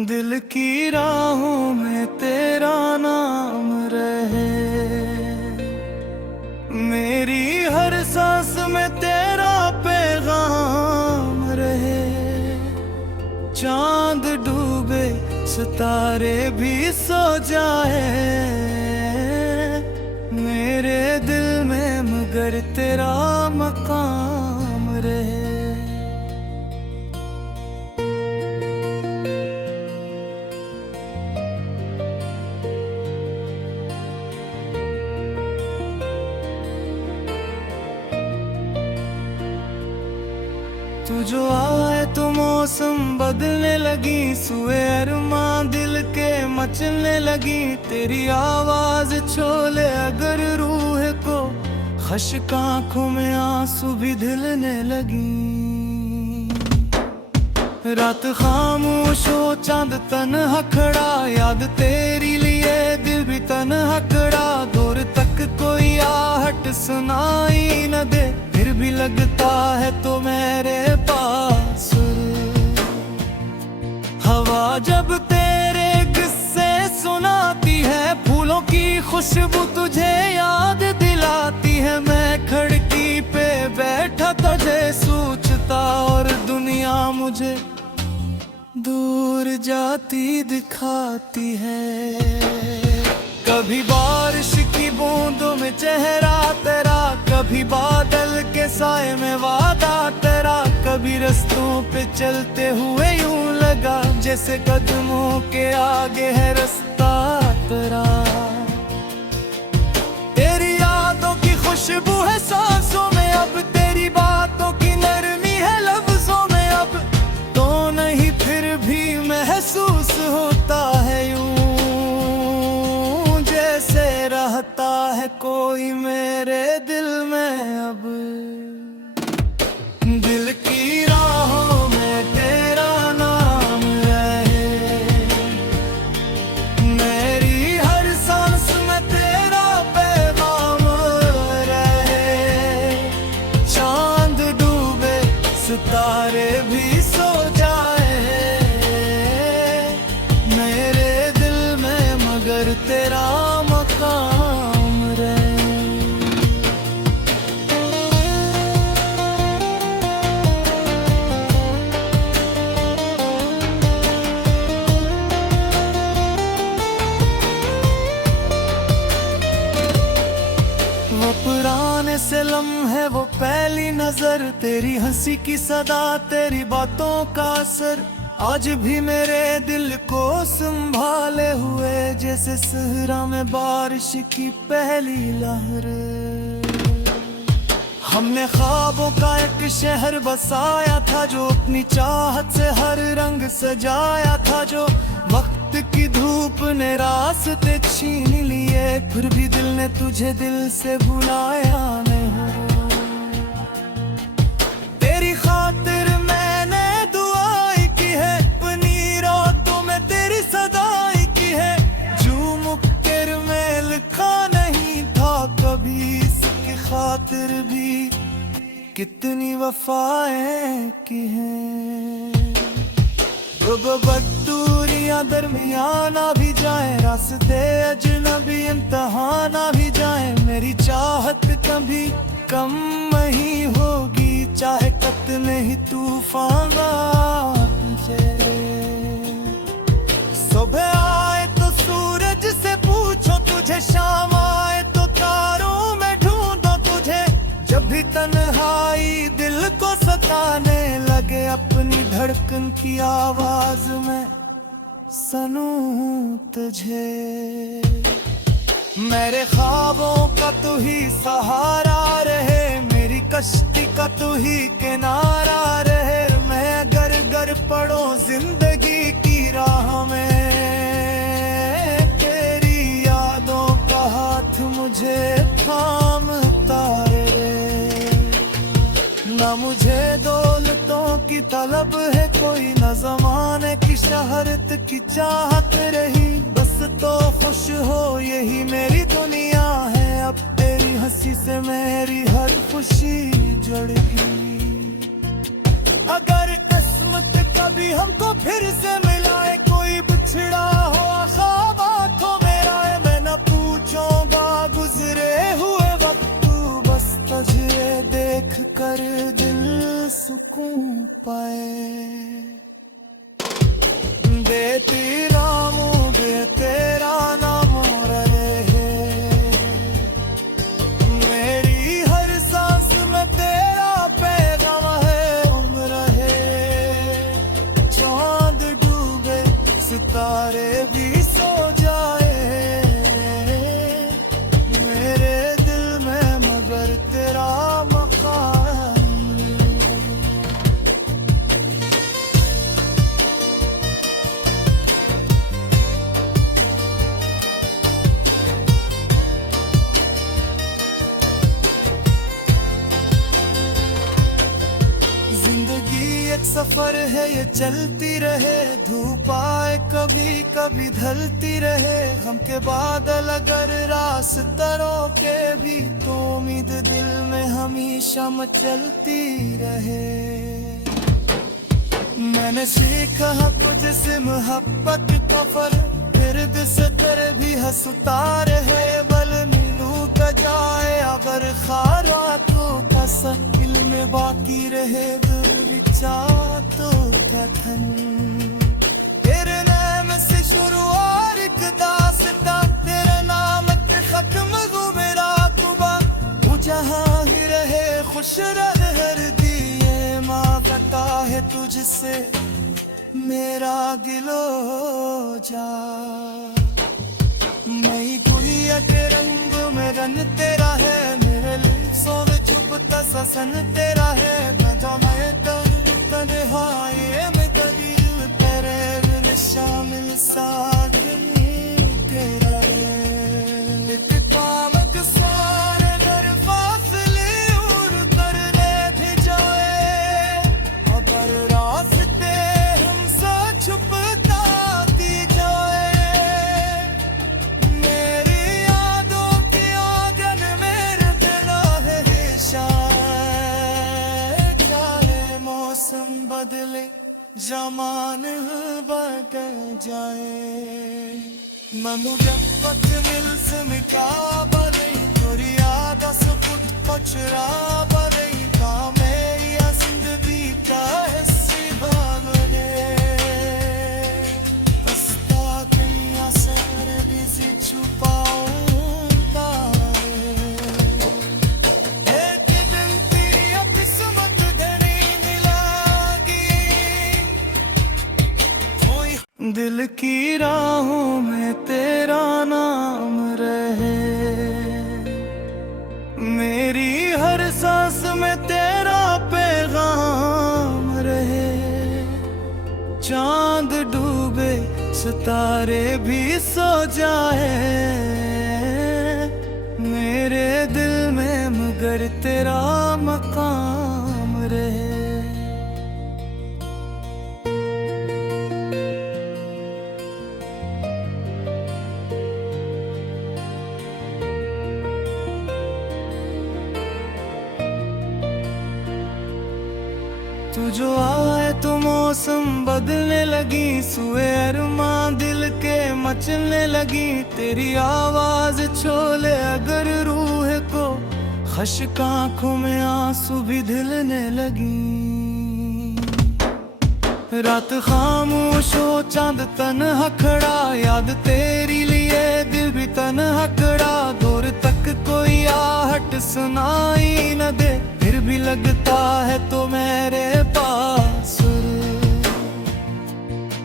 दिल की राहों में तेरा नाम रहे, मेरी हर सांस में तेरा पैगाम रहे। चांद डूबे सितारे भी सो जाए मेरे दिल में, मगर तेरा मकाम रहे। तू जो आए तो मौसम बदलने लगी, सुए अरमां दिल के मचलने लगी। तेरी आवाज छोले अगर रूह को, खश्क आंखों में आंसू भी ढलने लगी। रात खामोश हो चांद तन्हा खड़ा, याद तेरी लिए दिल भी तन्हा खड़ा। दूर तक कोई आहट सुनाई न दे, फिर भी लगता है तो मेरे पास। हवा जब तेरे किस्से सुनाती है, फूलों की खुशबू तुझे याद दिलाती है। मैं खिड़की पे बैठा तुझे सोचता, और दुनिया मुझे दूर जाती दिखाती है। कभी बारिश की बूंदों में चेहरा तेरा, कभी बादल के साए में वादा तेरा। कभी रास्तों पे चलते हुए यूं लगा, जैसे कदमों के आगे है रास्ता तेरा। तेरी यादों की खुशबू है सांसों में अब, तेरी बातों की नरमी है लफ्जों में अब। तो नहीं फिर भी महसूस होता है यूं, जैसे रहता है कोई मेरे दिल में अब। दिल की राहों में तेरा नाम रहे, मेरी हर सांस में तेरा पैगाम रहे। चांद डूबे सितारे भी सो जाए मेरे दिल में, मगर तेरा मकाम रहे। वो पुराने से लम्हे, वो पहली नजर, तेरी हंसी की सदा, तेरी बातों का असर आज भी मेरे दिल को संभाले हुए। जैसे सहरा में बारिश की पहली लहर। हमने ख्वाबों का एक शहर बसाया था, जो अपनी चाहत से हर रंग सजाया था। जो वक्त की धूप ने रास्ते छीन लिए, फिर भी दिल ने तुझे दिल से भुलाया नहीं। तेरी खातिर मैंने दुआएं की है, अपनी रातों में तेरी सदाएं की है। जो मुक्कर में लिखा नहीं था कभी, इसकी खातिर भी कितनी वफाएं की हैं। बदूरियां दरमियाना भी जाए, रास्ते अजनबी इम्तहाना भी जाए। मेरी चाहत कभी कम नहीं होगी, चाहे कितने ही तूफान तुझे। सुबह आए तो सूरज से पूछो तुझे, शाम आए तो तारों में ढूंढो तुझे। जब भी तन्हाई दिल को सताने लगे, अपनी धड़कन की आवाज में सुनूं तुझे। मेरे ख्वाबों का तू ही सहारा रहे, मेरी कश्ती का तू ही किनारा रहे। मैं अगर गर पड़ो जिंदगी की राह में, तेरी यादों का हाथ मुझे थामता रहे। ना मुझे दौलतों की तलब है कोई, न ज़माने की शहरत की चाहत रही। बस तो खुश हो यही मेरी दुनिया है, अब तेरी हंसी से मेरी हर खुशी जुड़ गई। अगर किस्मत कभी हमको फिर से मिलाए, कोई देती राहों में तेरा नाम रहे, मेरी हर सांस में तेरा पैगाम है, उम्र है। चांद डूबे सितारे भी सो जाए मेरे दिल में, मगर तेरा मकान एक सफर है ये चलती रहे, धूप आए कभी कभी ढलती रहे, हम के बादल अगर रास्तों के भी तो उम्मीद दिल में हमेशा मचलती रहे। मैंने सीखा तुझसे मोहब्बत का फर्क, फिर से तेरे भी हंसता रहे, बल मिलू का जाए अगर खारा तो कसम दिल में बाकी रहे, तो कथन तेरे नाम से शुरू और एक दास्ता, तेरे नाम के खत्म हो मेरा तुबा, वो जहाँ ही रहे खुश रहे हर दिए माँ बता है तुझसे मेरा गिलो जा। मई गुड़िया के रंग में रन तेरा है, मेरे लिए सोने छुपता सा सन तेरा है, गजा मैं तन्हाई में कभी तेरे बिन शामिल साथ तेरा है। पामक सारे दर फासले और करने भी जाए, अगर रास्ते हमसे छुपता दी जाए, मेरी यादों की आंगन मेरे दिला है शायद, चाहे मौसम बदले जमान बदल जाए, मनु जब पथ मिल से मिटा बने, तोरी यादा से फुट पचरा बने, कामे या जिंदगी का हिस्सी भावने, हस्ता दुनिया सारे बिजी छुपाऊंगा, एक दिन तेरी किस्मत घनी मिलागी, दिल की राहों में तेरा नाम रहे, मेरी हर सांस में तेरा पैगाम रहे, चांद डूबे सितारे भी सो जाए मेरे दिल में, मगर तेरा मकाम रहे। तू जो आए तो मौसम बदलने लगी, सुए अरमां दिल के मचलने लगी, तेरी आवाज छोले अगर रूह को, खश्क आंखों में आंसू भी ढलने लगी, रात खामोश हो चांद तन्हा खड़ा, याद तेरी लिए दिल भी तन्हा खड़ा, दूर तक कोई आहट सुनाई न दे, फिर भी लगता है तो मेरे पास,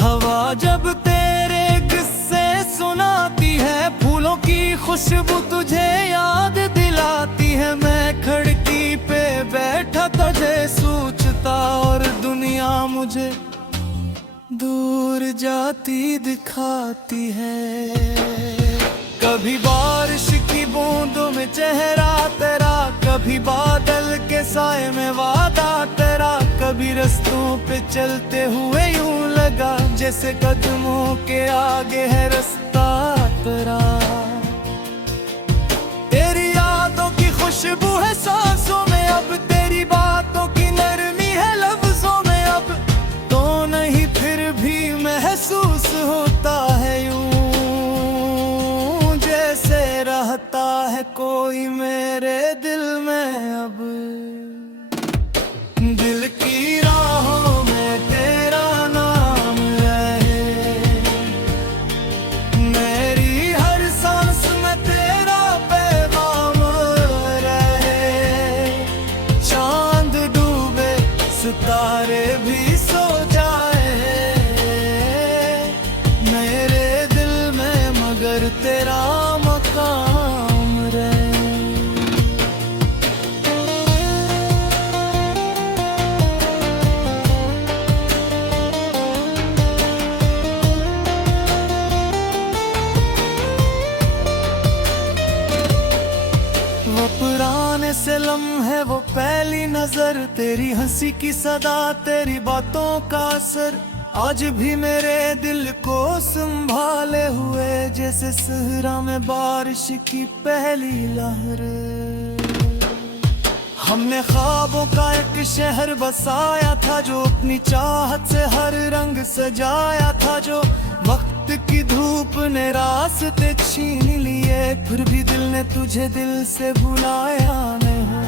हवा जब तेरे किस्से सुनाती है, फूलों की खुशबू तुझे याद दिलाती है, मैं खिड़की पे बैठा तुझे सोचता, और दुनिया मुझे दूर जाती दिखाती है, कभी बारिश की बूंदों में चेहरा तेरा, कभी बादल के साए में वादा तेरा, कभी रास्तों पे चलते हुए यूं लगा जैसे कदमों के आगे है रास्ता तेरा, तेरी यादों की खुशबू है सांसों में, अब तेरी बातों की नरमी है लफ्जों में, अब तो नहीं फिर भी महसूस होता है यूं जैसे रहता है कोई मेरे दिल में, अब दिल की राहों में तेरा नाम रहे, नजर, तेरी हंसी की सदा, तेरी बातों का असर आज भी मेरे दिल को संभाले हुए, जैसे सहरा में बारिश की पहली लहर। हमने ख्वाबों का एक शहर बसाया था, जो अपनी चाहत से हर रंग सजाया था, जो वक्त की धूप ने रास्ते छीन लिए, फिर भी दिल ने तुझे दिल से भुलाया नहीं।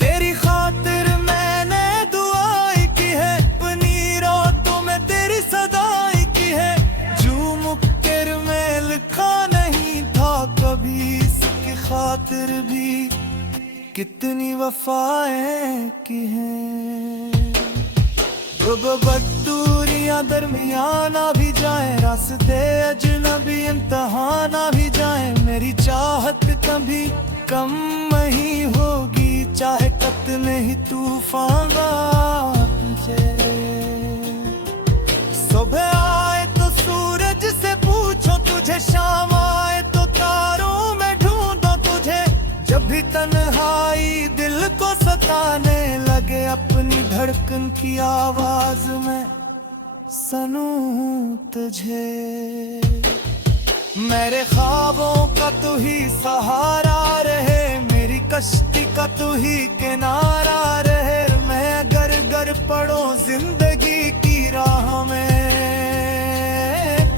तेरी खातिर मैंने दुआएं की है, अपनी रातों में तेरी सदाएं की है, जो मुक्कर में लिखा नहीं था कभी, इसकी खातिर भी कितनी वफाएं की हैं। दूरियां दरमियाना भी जाए, रास्ते अजनबी इम्तहाना भी जाए, मेरी चाहत कभी कम नहीं होगी, चाहे कितने ही तूफान तुझे। सुबह आए तो सूरज से पूछो तुझे, शाम आए तो तारों में ढूंढो तुझे, जब भी तन्हाई दिल को सताने लगे, अपनी धड़कन की आवाज में सुनूं तुझे। मेरे ख्वाबों का तू ही सहारा रहे, मेरी कश्ती का तू ही किनारा रहे, मैं अगर गर पड़ो जिंदगी की राह में,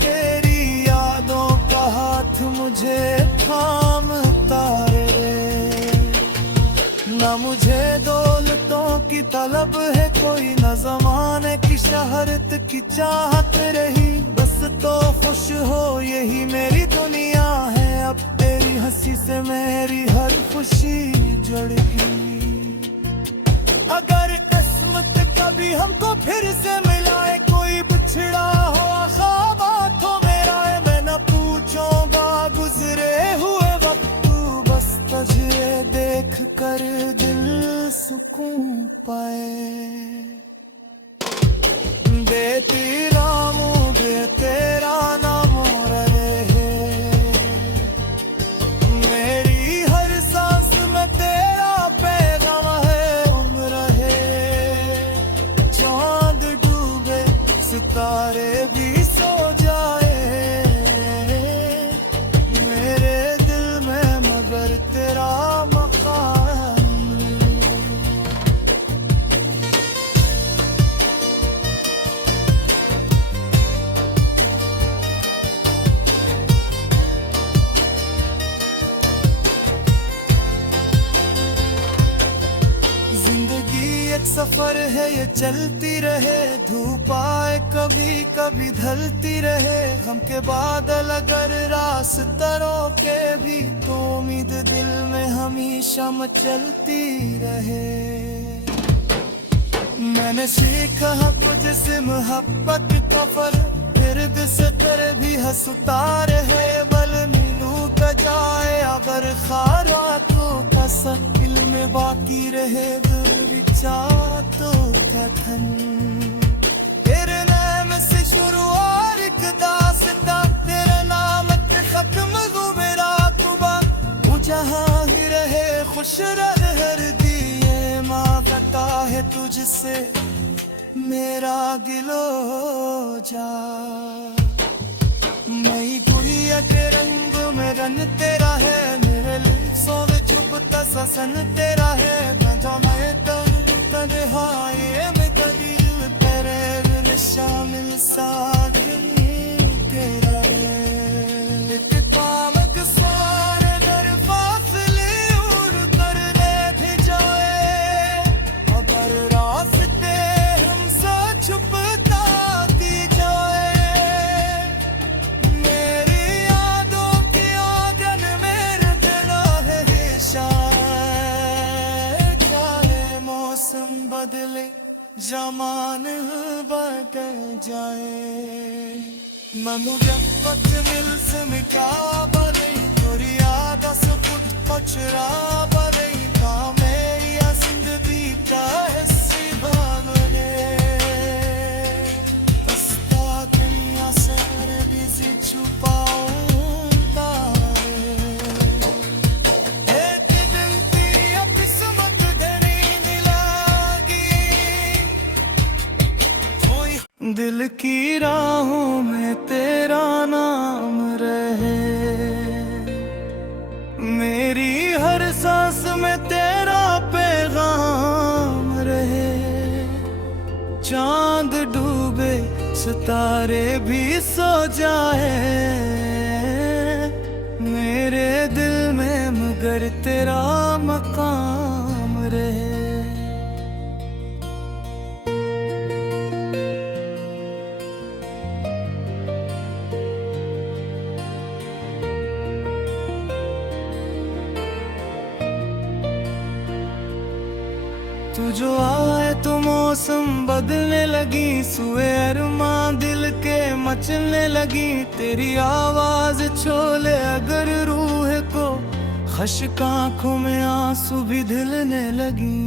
तेरी यादों का हाथ मुझे थामता रहे। ना मुझे दौलतों की तलब है कोई, न ज़माने की शहरत की चाहत रही, बस तो खुश हो यही मेरी दुनिया है, अब तेरी हंसी से मेरी हर खुशी जुड़ गई। अगर किस्मत कभी हमको फिर से मिलाए, कोई बिछड़ा हो ख्वाब आँखों में आए, मैं न पूछूंगा गुजरे हुए वक्त, बस तुझे देख कर दिल सुकून पाए। बेतेरा मुँह बेतेरा नाम रहे, मेरी हर सांस में तेरा पैगाम है, उम्र है। चांद डूबे सितारे भी सो जाए मेरे दिल में, मगर तेरा मकान। एक सफर है ये चलती रहे, धूप आए कभी कभी ढलती रहे, गम के बादल अगर रास्तों के भी, तो उम्मीद दिल में हमेशा मचलती रहे। मैंने सीखा तुझसे मोहब्बत का फर्क, इर्द से तेरे भी हंसता रहे, बल मिलूं का जाए अगर खारातों का सन, दिल में बाकी रहे तो कथन। तेरे नाम से शुरू और एक दास्तां, तेरे नाम पे खत्म हो मेरा खुदा, वो जहाँ ही रहे खुश रहे हर दिए, माँ बता है तुझसे मेरा गिलो जा। नई गुड़िया के रंग में रंग तेरा है, मेरे लिप्सों में चुपता सा सन तेरा है, मैं तन्हाई में कभी तेरे शामिल साथ तेरा है। काम के सारे दर फासले और करने भी जाए, अगर रास्ते हमसे छुपता दी जाए, मेरी यादों की आंगन मेरे बिना है शायद, चाहे मौसम बदले जमान बदल जाए, मनु जब मिल से मिटा बने, तोरी याद से कुछ पचरा बने, कामे या जिंदगी का ऐसी भावने, हस्ता दुनिया से बिजी छुपाऊंगा, एक दिन तेरी अक्स की राहों में तेरा नाम रहे, मेरी हर सांस में तेरा पैगाम रहे। चांद डूबे सितारे भी सो जाए मेरे दिल में, मगर तेरा मकाम रहे। तू जो आए तो मौसम बदलने लगी, सुए अरमां दिल के मचलने लगी। तेरी आवाज छोले अगर रूह को, खश्क आंखों में आंसू भी ढलने लगी।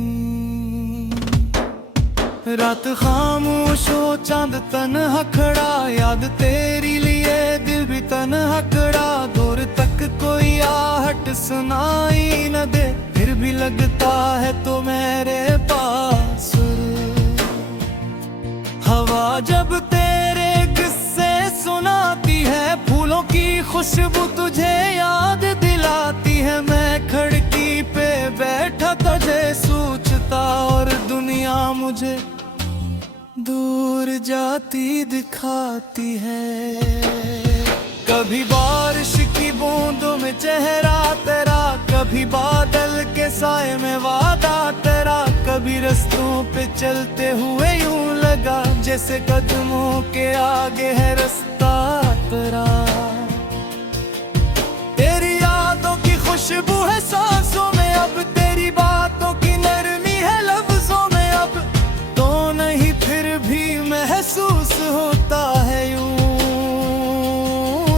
रात खामोश हो चांद तन्हा खड़ा, याद तेरी लिए दिल भी तन्हा खड़ा। दूर तक कोई आहट सुनाई न दे, फिर भी लगता है तो मेरे पास। हवा जब तेरे किस्से सुनाती है, फूलों की खुशबू तुझे याद दिलाती है। मैं खिड़की पे बैठा तुझे सोचता, और दुनिया मुझे दूर जाती दिखाती है। कभी बारिश की बूंदों में चेहरा तेरा, कभी बादल के साए में वादा तेरा। कभी रास्तों पे चलते हुए यूं लगा जैसे कदमों के आगे है रास्ता तेरा। तेरी यादों की खुशबू है सांसों में अब, तेरी बातों की नरमी है लफ्जों में अब। तो नहीं फिर भी महसूस होता है यूं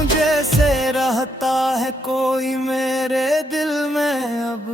जैसे रहता है कोई मेरे दिल में अब।